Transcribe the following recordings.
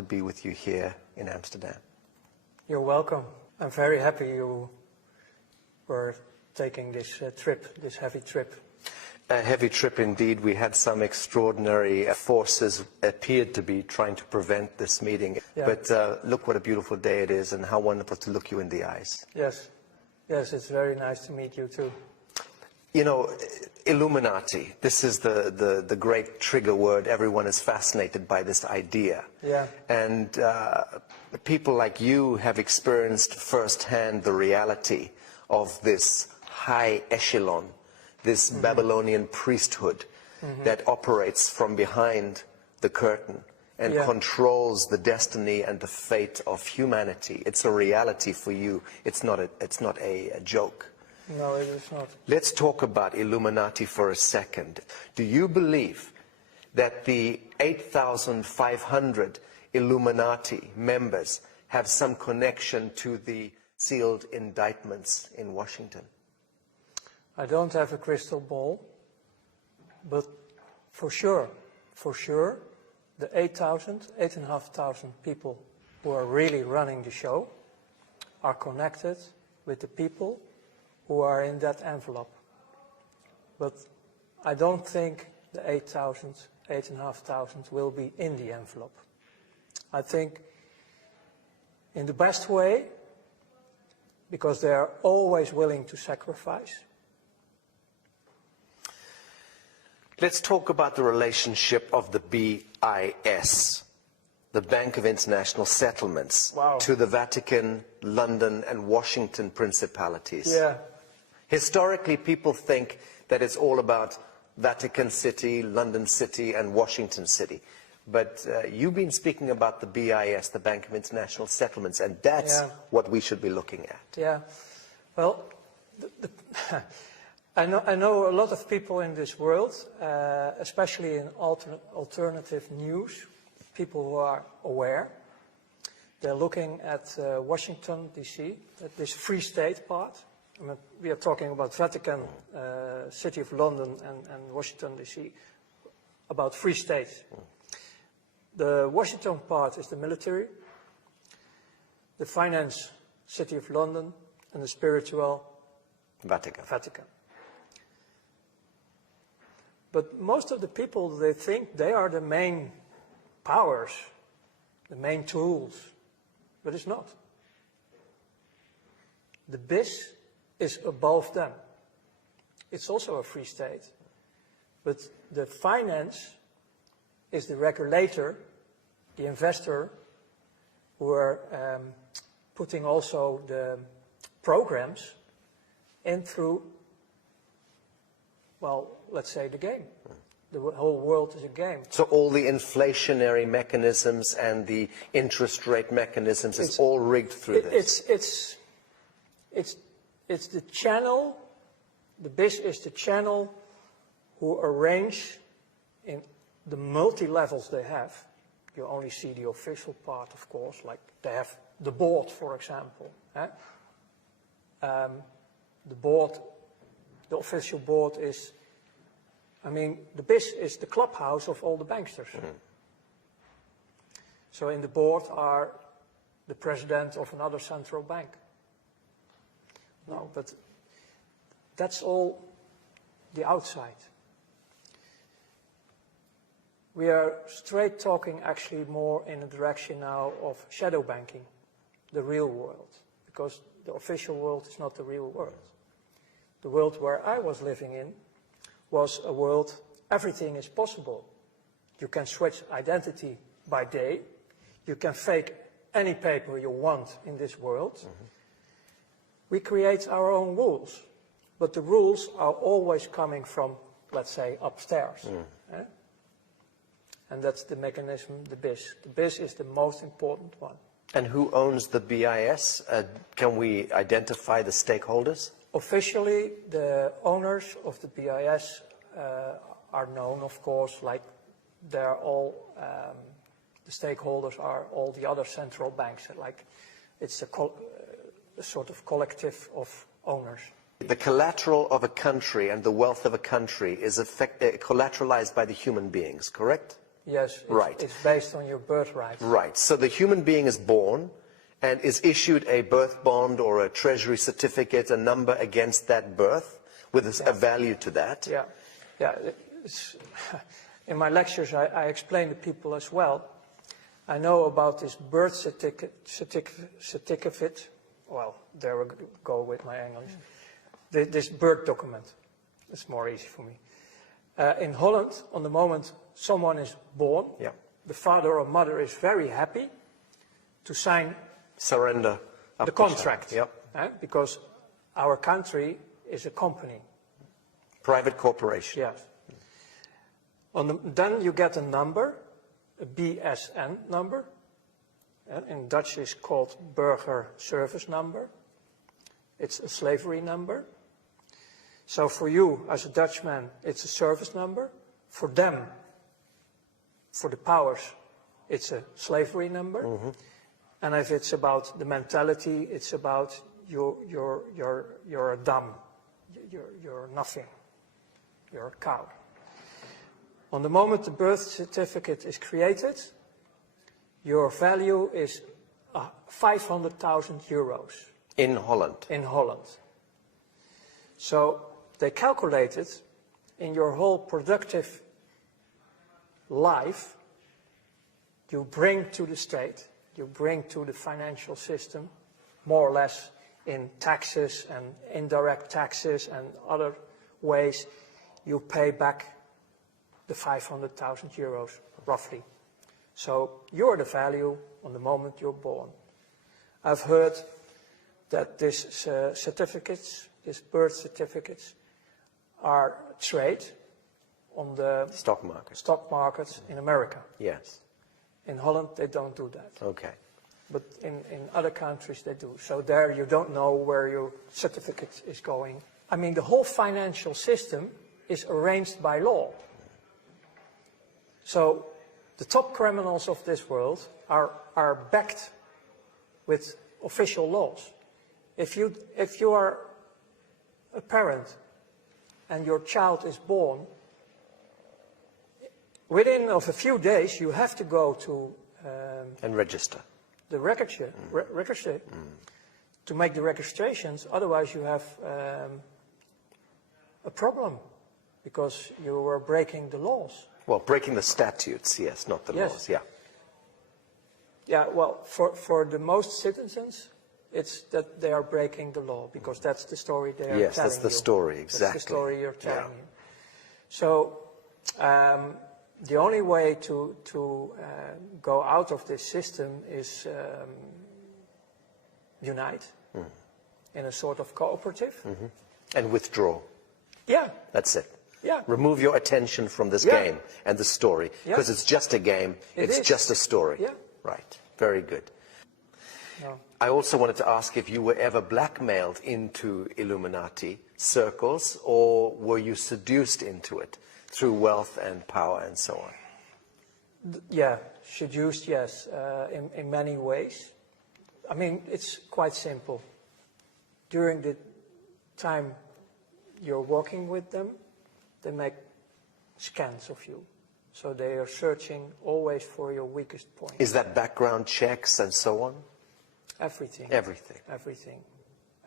to be with you here in Amsterdam. You're welcome. I'm very happy you were taking this trip, this heavy trip. A heavy trip indeed. We had some extraordinary forces appeared to be trying to prevent this meeting. Yeah. But look what a beautiful day it is and how wonderful to look you in the eyes. Yes. Yes, it's very nice to meet you too. You know, Illuminati, this is the great trigger word. Everyone is fascinated by this idea. Yeah. And people like you have experienced firsthand the reality of this high echelon, this Babylonian priesthood that operates from behind the curtain and controls the destiny and the fate of humanity. It's a reality for you. It's not a joke. No, it is not. Let's talk about Illuminati for a second. Do you believe that the 8,500 Illuminati members have some connection to the sealed indictments in Washington? I don't have a crystal ball, but for sure, the 8,500 people who are really running the show are connected with the people who are in that envelope. But I don't think the 8,500 will be in the envelope. I think in the best way, because they are always willing to sacrifice. Let's talk about the relationship of the BIS, the Bank of International Settlements, to the Vatican, London, and Washington principalities. Yeah. Historically, people think that it's all about Vatican City, London City, and Washington City. But you've been speaking about the BIS, the Bank of International Settlements, and that's what we should be looking at. Yeah. Well, I know a lot of people in this world, especially in alternative news, people who are aware. They're looking at Washington, D.C., at this Free State part. I mean, we are talking about Vatican, City of London, and Washington, D.C., about Free State. The Washington part is the military, the finance, City of London, and the spiritual, Vatican. But most of the people, they think they are the main powers, the main tools, but it's not. The BIS is above them. It's also a free state, but the finance is the regulator, the investor, who are putting also the programs in through, well, let's say the game. The whole world is a game. So all the inflationary mechanisms and the interest rate mechanisms is all rigged through this? It's the channel, the BIS is the channel who arrange in the multi-levels they have. You only see the official part, of course, like they have the board, for example. The board, the official board is, I mean, the BIS is the clubhouse of all the banksters. So in the board are the president of another central bank. No, but that's all the outside. We are straight talking actually more in a direction now of shadow banking, the real world, because the official world is not the real world. The world where I was living in was a world, everything is possible. You can switch identity by day. You can fake any paper you want in this world. We create our own rules, but the rules are always coming from, let's say, upstairs. And that's the mechanism, the BIS. The BIS is the most important one. And who owns the BIS? Can we identify the stakeholders? Officially, the owners of the BIS are known, of course, like they're all, the stakeholders are all the other central banks, like it's a sort of collective of owners. The collateral of a country and the wealth of a country is collateralized by the human beings, correct? Yes, Right. It's based on your birthright. Right. So the human being is born and is issued a birth bond or a treasury certificate, a number against that birth, with a value to that. Yeah, yeah. In my lectures, I explain to people as well. I know about this birth certificate. Well, there we go with my English. This birth document. It's more easy for me. In Holland, on the moment someone is born, the father or mother is very happy to sign surrender the contract. Because our country is a company. Private corporation. Yes. Then you get a number, a BSN number. In Dutch it's called burger service number. It's a slavery number. So for you, as a Dutchman, it's a service number. For them, for the powers, it's a slavery number. Mm-hmm. And if it's about the mentality, it's about you're a dumb, you're nothing, you're a cow. On the moment the birth certificate is created, your value is 500,000 euros. In Holland? In Holland. So they calculated in your whole productive life, you bring to the state, you bring to the financial system, more or less in taxes and indirect taxes and other ways, you pay back the 500,000 euros, roughly. So you're the value on the moment you're born. I've heard that these certificates, these birth certificates, are trade on the stock markets in America. Yes. In Holland, they don't do that. Okay. But in other countries, they do. So there you don't know where your certificate is going. I mean, the whole financial system is arranged by law. So the top criminals of this world are backed with official laws. If you are a parent and your child is born, within of a few days you have to go to and register the register to make the registrations. Otherwise, you have a problem because you are breaking the laws. Well, breaking the statutes, yes, not the laws. Yeah. Yeah. Well, for the most citizens, it's that they are breaking the law because that's the story they are telling you. Yes, that's the story, exactly. That's the story you're telling you. So the only way to go out of this system is unite in a sort of cooperative. Mm-hmm. And withdraw. Yeah. That's it. Yeah. Remove your attention from this game and the story, because it's just a game, it's just a story. Yeah. Right. Very good. No. I also wanted to ask if you were ever blackmailed into Illuminati circles, or were you seduced into it through wealth and power and so on? Yeah, seduced, yes, in many ways. I mean, it's quite simple. During the time you're working with them, they make scans of you. So they are searching always for your weakest point. Is that background checks and so on? Everything. Everything. Everything.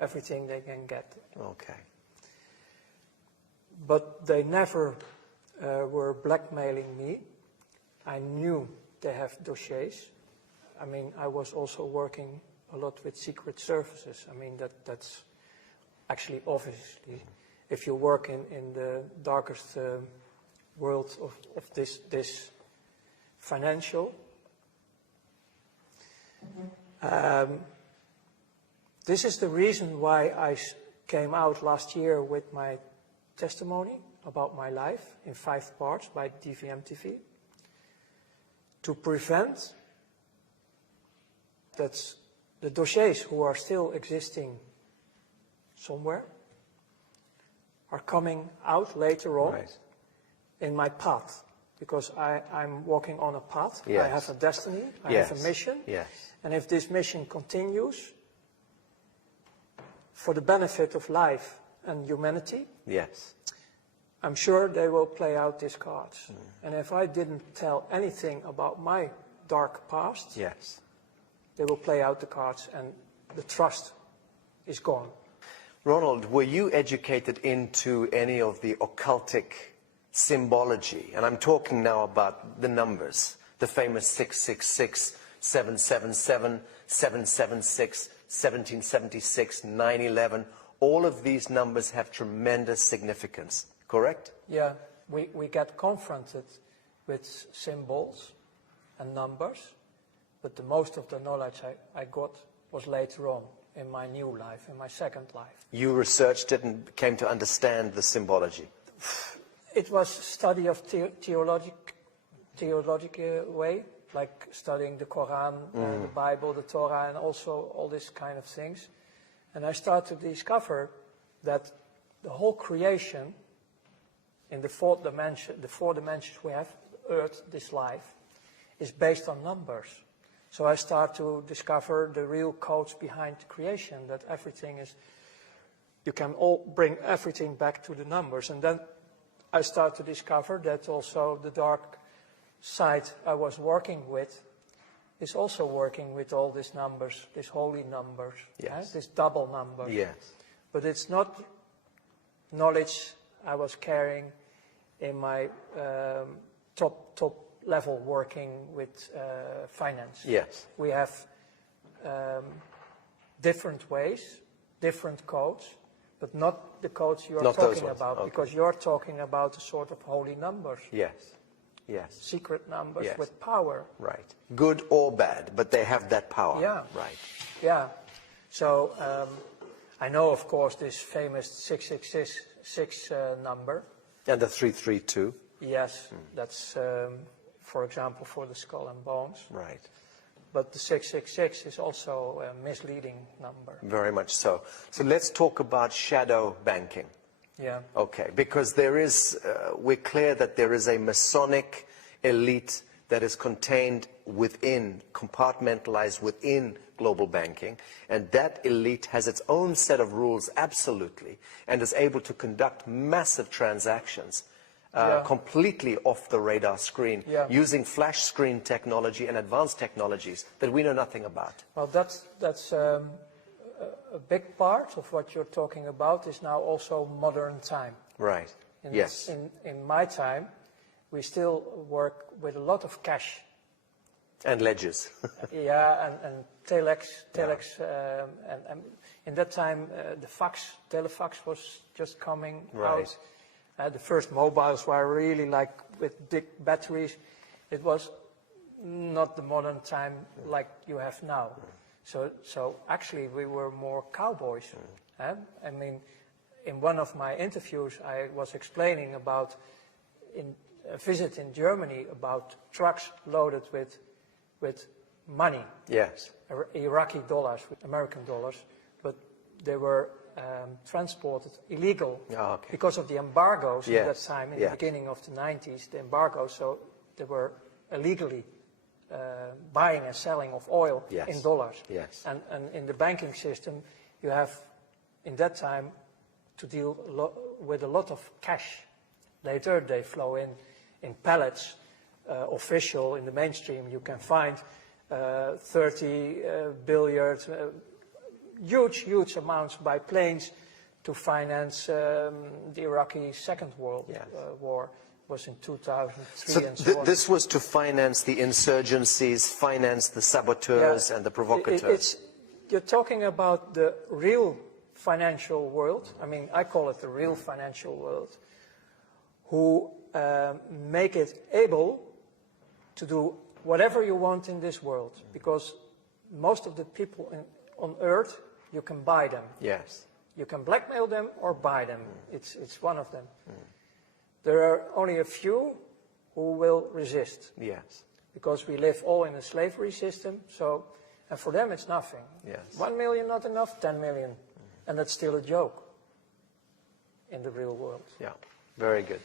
Everything they can get. Okay. But they never were blackmailing me. I knew they have dossiers. I mean, I was also working a lot with secret services. I mean, that's actually obviously, if you work in the darkest world of this financial. This is the reason why I came out last year with my testimony about my life in 5 parts by DVM TV, to prevent that the dossiers who are still existing somewhere are coming out later on in my path, because I'm walking on a path. Yes. I have a destiny, I have a mission, and if this mission continues for the benefit of life and humanity, I'm sure they will play out these cards. And if I didn't tell anything about my dark past, Yes. they will play out the cards and the trust is gone. Ronald, were you educated into any of the occultic symbology? And I'm talking now about the numbers, the famous 666, 777, 776, 1776, 9/11. All of these numbers have tremendous significance, correct? Yeah, we get confronted with symbols and numbers, but the most of the knowledge I got was later on in my new life, in my second life. You researched it and came to understand the symbology. It was study of theological way, like studying the Quran, the Bible, the Torah, and also all these kind of things. And I started to discover that the whole creation in the four dimensions we have, Earth, this life, is based on numbers. So I start to discover the real codes behind creation, that everything is, you can all bring everything back to the numbers. And then I start to discover that also the dark side I was working with is also working with all these numbers, these holy numbers, Yes. these double numbers. Yes. But it's not knowledge I was carrying in my top level working with finance. Yes. We have different ways, different codes, but not the codes you're Not those talking ones. about, Okay. because you're talking about a sort of holy numbers, Yes. Yes. secret numbers Yes. with power. Right. Good or bad, but they have that power. Yeah. Right. Yeah. So I know, of course, this famous 666 number. And the 332. Yes, that's, for example, for the skull and bones. Right. But the 666 is also a misleading number. Very much so. So let's talk about shadow banking. Yeah. Okay, because there is, we're clear that there is a Masonic elite that is contained within, compartmentalized within global banking, and that elite has its own set of rules, absolutely, and is able to conduct massive transactions completely off the radar screen, using flash screen technology and advanced technologies that we know nothing about. Well, that's a big part of what you're talking about is now also modern time. Right. Yes. In my time, we still work with a lot of cash. And ledgers. Yeah, and telex, and in that time the telefax was just coming out. The first mobiles were really like with big batteries. It was not the modern time like you have now. So actually we were more cowboys. I mean, in one of my interviews I was explaining about a visit in Germany about trucks loaded with money. Yes. Iraqi dollars, with American dollars, but they were transported illegal because of the embargoes at that time, in the beginning of the 90s, the embargoes, so they were illegally buying and selling of oil in dollars. Yes. And in the banking system, you have, in that time, to deal with a lot of cash. Later, they flow in pallets, official, in the mainstream, you can find 30 billion, huge amounts by planes to finance the Iraqi Second World War. Was in 2003 and so on. This was to finance the insurgencies, finance the saboteurs and the provocateurs. You're talking about the real financial world. I mean, I call it the real financial world, who make it able to do whatever you want in this world, because most of the people on Earth, you can buy them. Yes. You can blackmail them or buy them. It's one of them. There are only a few who will resist. Yes. Because we live all in a slavery system, so, and for them it's nothing. Yes. 1 million not enough, 10 million. And that's still a joke in the real world. Yeah, very good.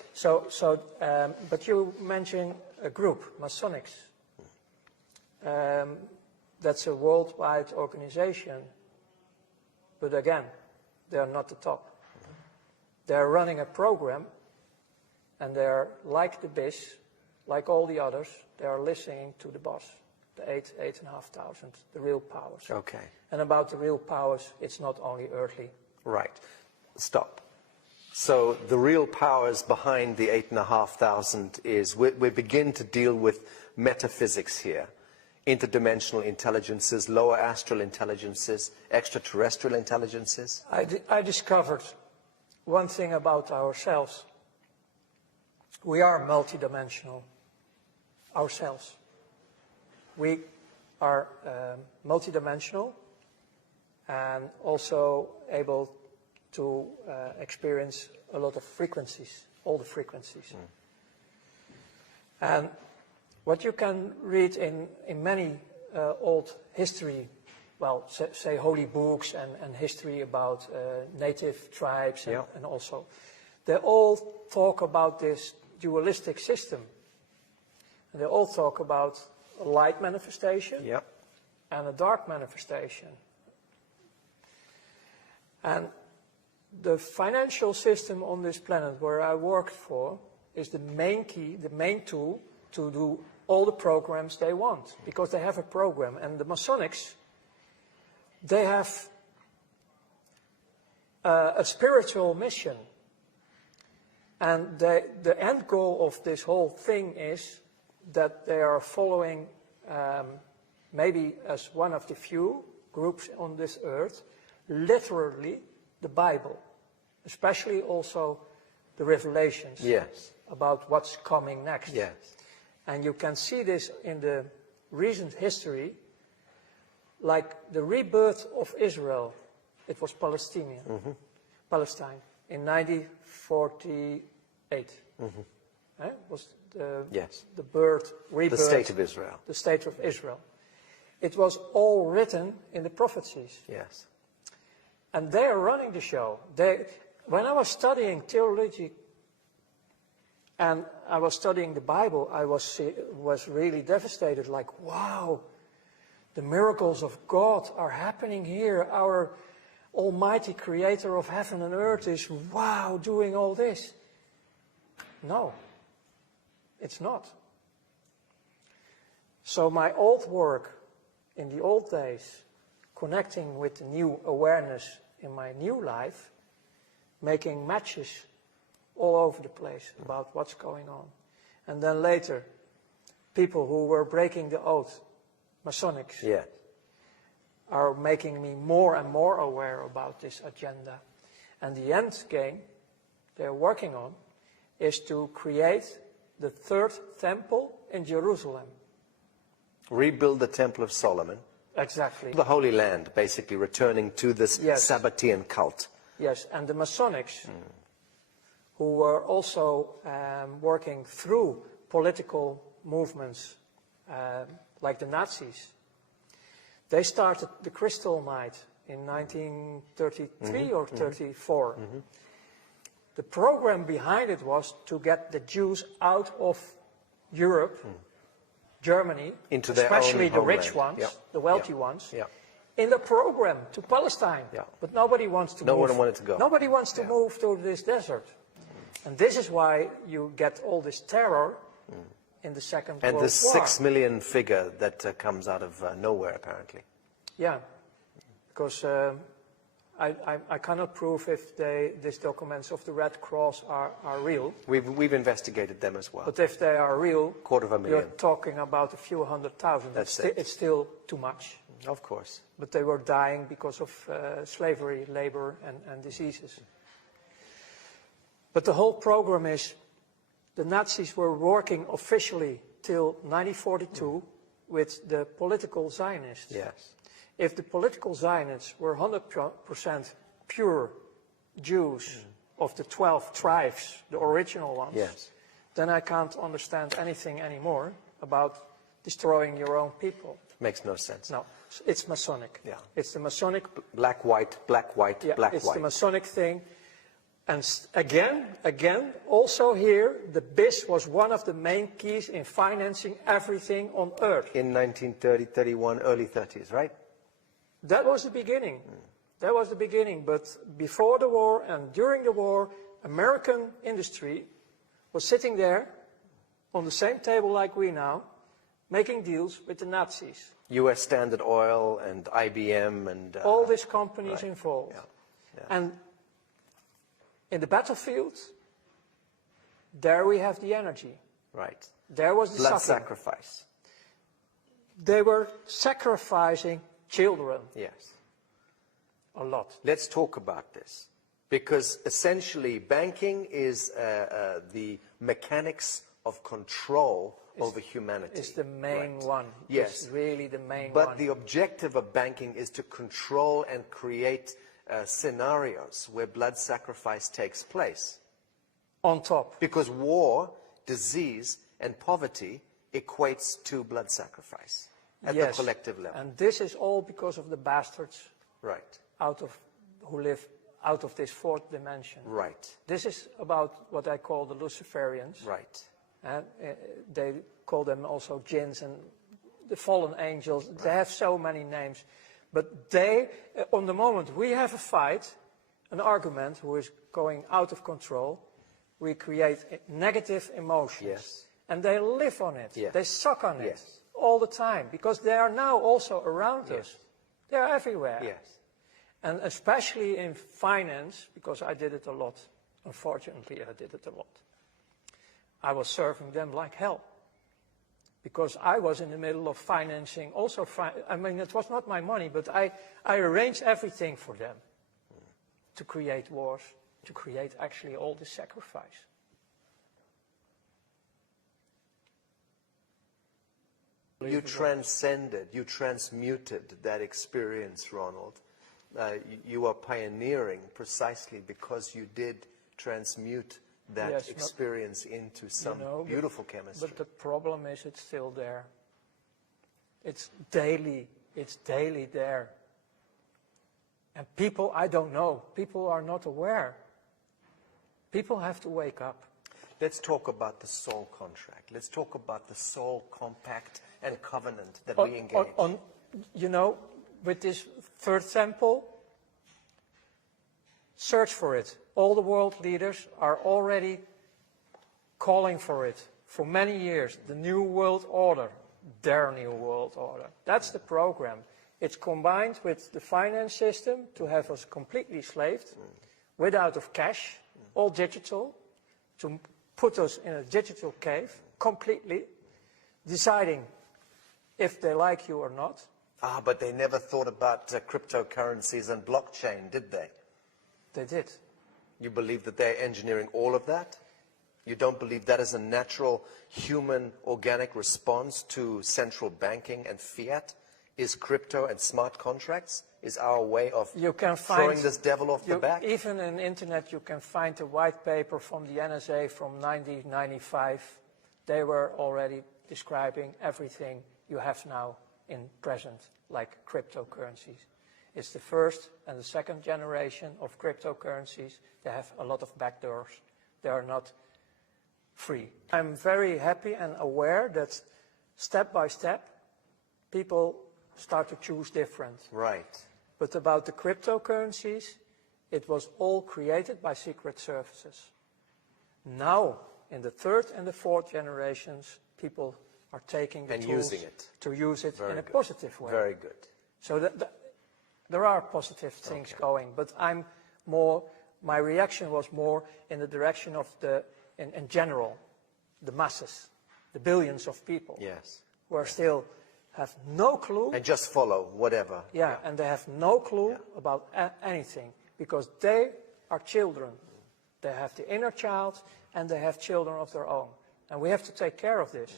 But you mentioned a group, Masonics. That's a worldwide organization. But again, they are not the top. They are running a program And they're like the BIS, like all the others, they are listening to the boss, the 8,500, the real powers. Okay. And about the real powers, it's not only earthly. Right. Stop. So the real powers behind the 8,500 is, we begin to deal with metaphysics here. Interdimensional intelligences, lower astral intelligences, extraterrestrial intelligences. I discovered one thing about ourselves. We are multidimensional ourselves. We are multidimensional and also able to experience a lot of frequencies, all the frequencies. And what you can read in many old history, well, say holy books and history about native tribes and also, they all talk about this dualistic system. And they all talk about a light manifestation and a dark manifestation. And the financial system on this planet where I worked for is the main key, the main tool to do all the programs they want, because they have a program. And the Masonics, they have a spiritual mission. And the end goal of this whole thing is that they are following, maybe as one of the few groups on this earth, literally the Bible, especially also the Revelations about what's coming next. Yes. And you can see this in the recent history, like the rebirth of Israel. It was Palestine in 1948. Was the birth, rebirth, the state of Israel. The state of Israel. It was all written in the prophecies. Yes. And they are running the show. When I was studying theology and I was studying the Bible, I was really devastated, like, wow, the miracles of God are happening here. Our almighty creator of heaven and earth is, wow, doing all this. No, it's not. So my old work in the old days, connecting with the new awareness in my new life, making matches all over the place about what's going on. And then later, people who were breaking the oath, Masonics, are making me more and more aware about this agenda. And the end game they're working on is to create the third temple in Jerusalem. Rebuild the Temple of Solomon. Exactly. The Holy Land, basically returning to this Sabbatean cult. Yes, and the Masonics, who were also working through political movements like the Nazis, they started the Crystal Night in 1933 or 34. The program behind it was to get the Jews out of Europe, Germany, into their especially own the rich homeland. ones, the wealthy ones, in the program to Palestine. But nobody wants to move. No one wanted to go. Nobody wants to move to this desert. And this is why you get all this terror in the Second World War. And the 6 million figure that comes out of nowhere, apparently. Yeah, because I cannot prove if these documents of the Red Cross are real. We've investigated them as well. But if they are real, 250,000. you're talking about a few 100,000. It's still too much. Of course. But they were dying because of slavery, labor, and diseases. But the whole program is, the Nazis were working officially till 1942 with the political Zionists. Yes. If the political Zionists were 100% pure Jews of the 12 tribes, the original ones, then I can't understand anything anymore about destroying your own people. Makes no sense. No, it's Masonic. Yeah. It's the Masonic. Black, white, black, white, black, it's white. the Masonic thing. And again, also here, the BIS was one of the main keys in financing everything on earth. In 1930, 31, early 30s, right? That was the beginning. That was the beginning. But before the war and during the war, American industry was sitting there on the same table like we now, making deals with the Nazis. US Standard Oil and IBM and... all these companies involved. Yeah. Yeah. And in the battlefield, there we have the energy. Right. There was the Blood suffering. sacrifice. They were sacrificing children Yes. a lot. Let's talk about this. Because essentially banking is the mechanics of control over humanity. It's the main one. Yes. It's really the main one. But the objective of banking is to control and create scenarios where blood sacrifice takes place. On top. Because war, disease, and poverty equates to blood sacrifice at the collective level. And this is all because of the bastards Right. who live out of this fourth dimension. Right. This is about what I call the Luciferians. Right. And they call them also jinns and the fallen angels. Right. They have so many names. But they, on the moment we have a fight, an argument who is going out of control, we create negative emotions. Yes. And they live on it. Yes. They suck on it Yes. all the time because they are now also around us. They are everywhere. Yes. And especially in finance, because I did it a lot. Unfortunately, I did it a lot. I was serving them like hell. Because I was in the middle of financing also. I mean, it was not my money, but I arranged everything for them. To create wars, to create actually all the sacrifice. You transcended, you transmuted that experience, Ronald. You are pioneering precisely because you did transmute that experience into some beautiful chemistry. But the problem is it's still there. It's daily there. And people, I don't know, people are not aware. People have to wake up. Let's talk about the soul contract. Let's talk about the soul compact and covenant that we engage. You know, with this third temple, search for it. All the world leaders are already calling for it for many years. The new world order, their new world order. That's the program. It's combined with the finance system to have us completely slaved, without of cash, all digital, to put us in a digital cave, completely, deciding if they like you or not. Ah, but they never thought about cryptocurrencies and blockchain, did they? They did. You believe that they're engineering all of that? You don't believe that is a natural human organic response to central banking and fiat? Is crypto and smart contracts? Is our way of throwing this devil off the back? Even on the internet you can find a white paper from the NSA from 1995. They were already describing everything you have now in present, like cryptocurrencies. It's the first and the second generation of cryptocurrencies. They have a lot of backdoors. They are not free. I'm very happy and aware that step by step, people start to choose different. Right. But about the cryptocurrencies, it was all created by secret services. Now, in the third and the fourth generations, people are taking the tools using it. to use it Very in a good. positive way. Very good. So there are positive things going, but my reaction was more in the direction of in general, the masses, the billions of people. Yes. Who are still have no clue. And just follow whatever. Yeah, and they have no clue about anything because they are children. They have the inner child and they have children of their own. And we have to take care of this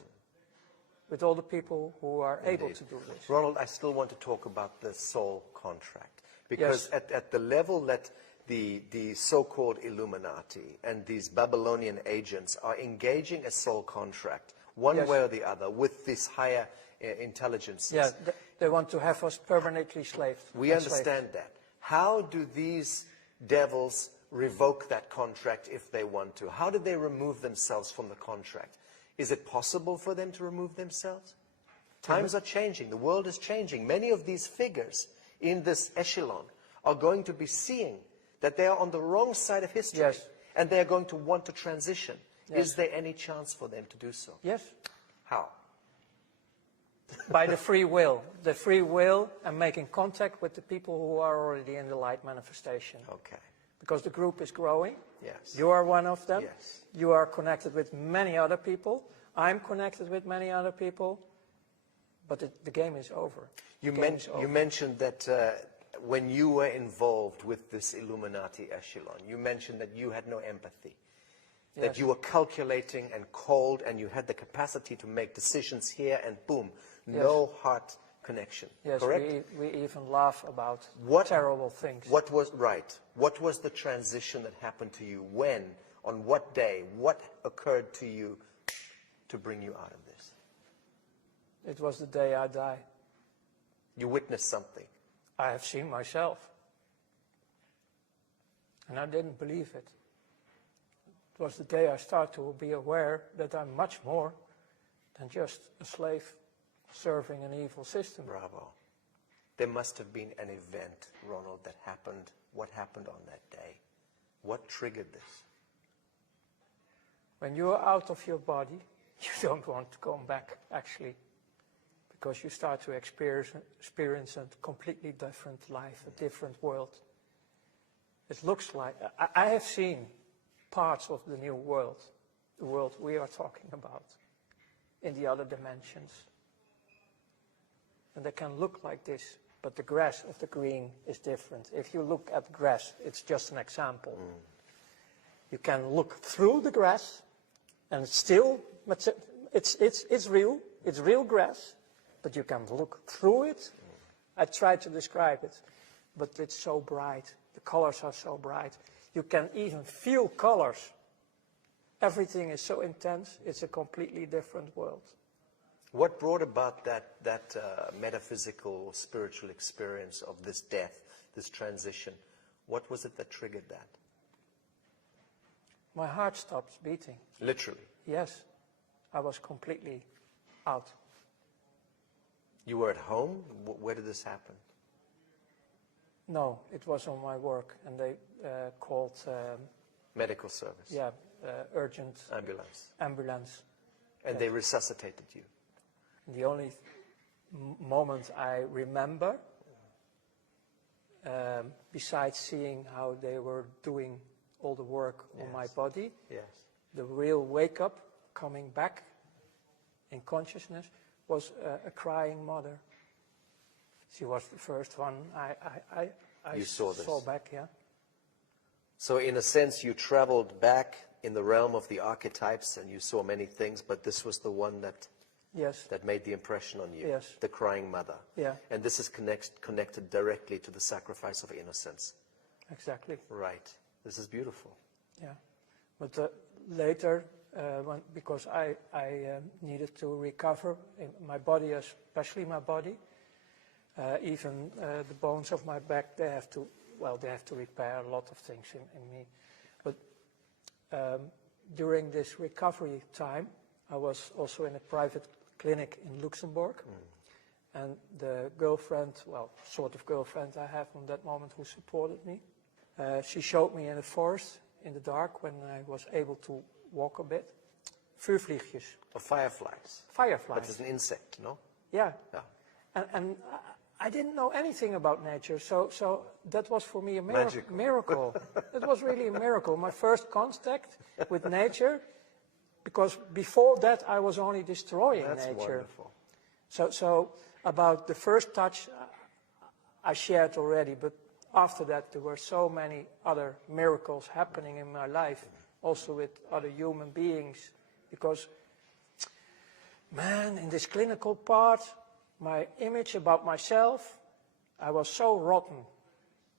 with all the people who are able to do this. Ronald, I still want to talk about the soul contract because at the level that the so-called Illuminati and these Babylonian agents are engaging a soul contract one way or the other with this higher intelligences. Yeah, they want to have us permanently slaved. We understand that. How do these devils revoke that contract if they want to? How do they remove themselves from the contract? Is it possible for them to remove themselves? Times are changing. The world is changing. Many of these figures in this echelon are going to be seeing that they are on the wrong side of history. Yes. And they are going to want to transition Yes. Is there any chance for them to do so? Yes. How? By the free will and making contact with the people who are already in the light manifestation. Okay. Because the group is growing. Yes. You are one of them. Yes. You are connected with many other people. I'm connected with many other people. But the game is over. You mentioned that when you were involved with this Illuminati echelon, you mentioned that you had no empathy. Yes. That you were calculating and cold, and you had the capacity to make decisions here, and boom, Yes. no heart connection. Yes, correct? we even laugh about terrible things. What was the transition that happened to you? When? On what day? What occurred to you to bring you out of this? It was the day I died. You witnessed something. I have seen myself. And I didn't believe it. It was the day I started to be aware that I'm much more than just a slave serving an evil system. Bravo. There must have been an event, Ronald, that happened. What happened on that day? What triggered this? When you're out of your body, you don't want to come back, actually. Because you start to experience a completely different life, a different world. It looks like, I have seen parts of the new world, the world we are talking about, in the other dimensions. And they can look like this, but the grass of the green is different. If you look at grass, it's just an example. You can look through the grass, and it's still, it's real grass, but you can look through it. I tried to describe it, but it's so bright. The colors are so bright. You can even feel colors. Everything is so intense, it's a completely different world. What brought about that metaphysical, spiritual experience of this death, this transition? What was it that triggered that? My heart stopped beating. Literally? Yes, I was completely out. You were at home? Where did this happen? No, it was on my work, and they called... Medical service? Yeah, urgent... Ambulance. And they resuscitated you? The only moment I remember, besides seeing how they were doing all the work on my body, the real wake-up, coming back in consciousness, was a crying mother. She was the first one I saw back, yeah. So in a sense, you traveled back in the realm of the archetypes and you saw many things, but this was the one that made the impression on you, the crying mother. Yeah. And this is connected directly to the sacrifice of innocence. Exactly. Right. This is beautiful. Yeah. But later, because I needed to recover in my body, especially my body, even the bones of my back, they have to repair a lot of things in me. But during this recovery time, I was also in a private clinic in Luxembourg. And the girlfriend, sort of girlfriend I have from that moment who supported me, she showed me in the forest, in the dark, when I was able to walk a bit, vuurvliegjes. Or fireflies. Fireflies. But it's an insect, no? Yeah. And I didn't know anything about nature, so that was for me a miracle. It was really a miracle. My first contact with nature, because before that I was only destroying nature. That's wonderful. So about the first touch I shared already, but after that there were so many other miracles happening in my life, also with other human beings, because, man, in this clinical part, my image about myself, I was so rotten.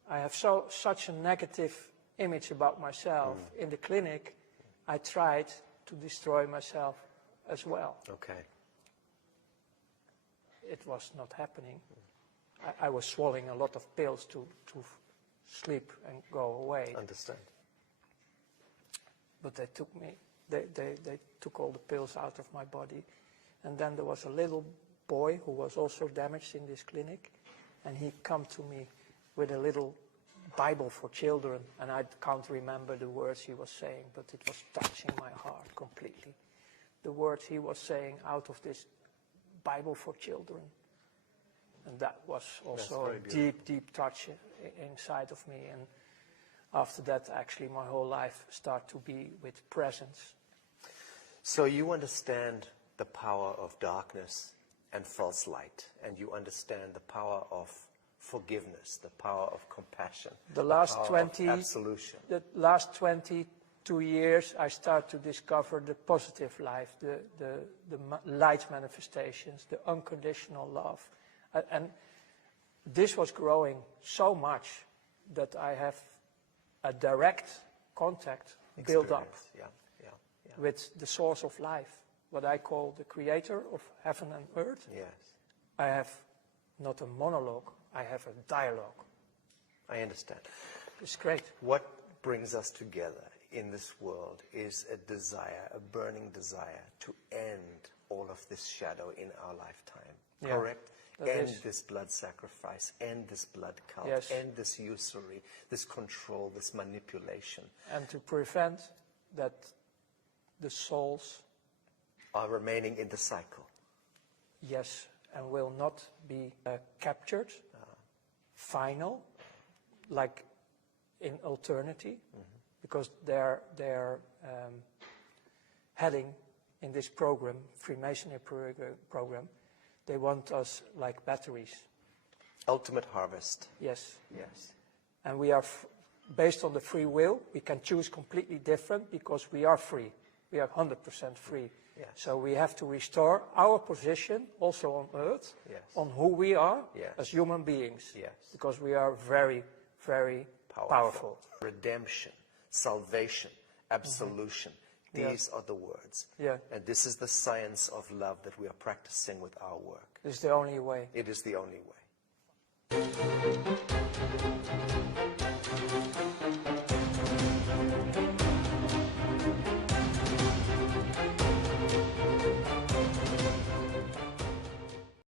I have such a negative image about myself. In the clinic, I tried to destroy myself as well. Okay. It was not happening. I was swallowing a lot of pills to sleep and go away. Understand. But they took me, they took all the pills out of my body. And then there was a little boy who was also damaged in this clinic, and he come to me with a little Bible for children, and I can't remember the words he was saying, but it was touching my heart completely. The words he was saying out of this Bible for children. And that was also a deep, deep touch inside of me. And after that, actually, my whole life started to be with presence. So you understand the power of darkness and false light, and you understand the power of forgiveness, the power of compassion, The last power 20, of absolution. The last 22 years, I start to discover the positive life, the light manifestations, the unconditional love. And this was growing so much that I have a direct contact built up with the source of life, what I call the creator of heaven and earth. Yes. I have not a monologue, I have a dialogue. I understand. It's great. What brings us together in this world is a desire, a burning desire to end all of this shadow in our lifetime. Yeah, correct? that End is. this blood sacrifice, end this blood cult, Yes. end this usury, this control, this manipulation. And to prevent that the souls, Are remaining in the cycle. yes, and will not be captured, final, like in eternity, because they're heading in this program, Freemasonry program, they want us like batteries. Ultimate harvest. Yes. Yes. And we are, based on the free will, we can choose completely different because we are free. We are 100% free. Yes. So we have to restore our position, also on earth, Yes. on who we are Yes. as human beings. Yes. Because we are very, very powerful. Redemption, salvation, absolution. These are the words. Yeah. And this is the science of love that we are practicing with our work. This is the only way. It is the only way.